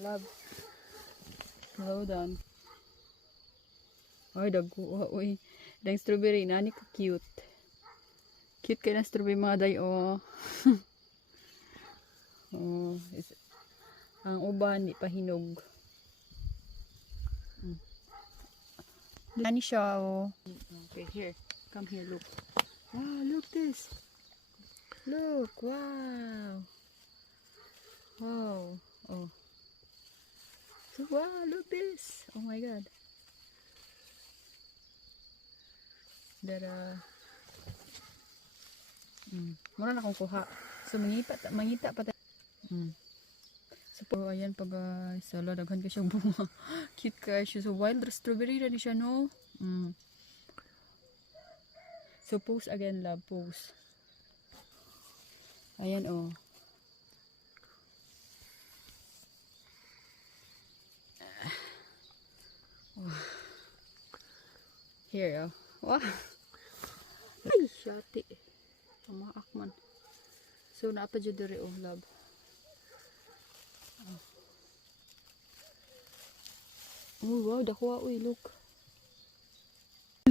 Love. Slow down. Ay, dago. Uy. Dang strawberry. Nani ka cute. Cute kayo ng strawberry mga day, oh. Oh. Ang uban, di pa hinog. Nani siya, oh. Okay, here. Come here, look. Wow, look this. Look, wow. Wow. Oh. So, wow, look this. Oh my God. Dara. Mura na akong kuha. So, mangita pa tayo. So, po, ayan pa guys. Sala, daghan ka siyang bunga. Cute ka siya. So, wild strawberry na siya, no? So, pose again, love. Pose. Ayan, oh. Here, oh. Wow. Ay, syati. Pamaak man. So, naapa dyan dere, oh, love. Oh, wow, dakuha, uy, look.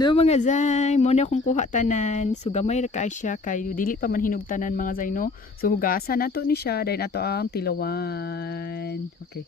Hello mga zay, mo na akong kuha tanan. So gamay ra kay siya kay dili pa man hinog tanan mga zay no. So hugasan nato ni siya dahil ato ang tilawan. Okay.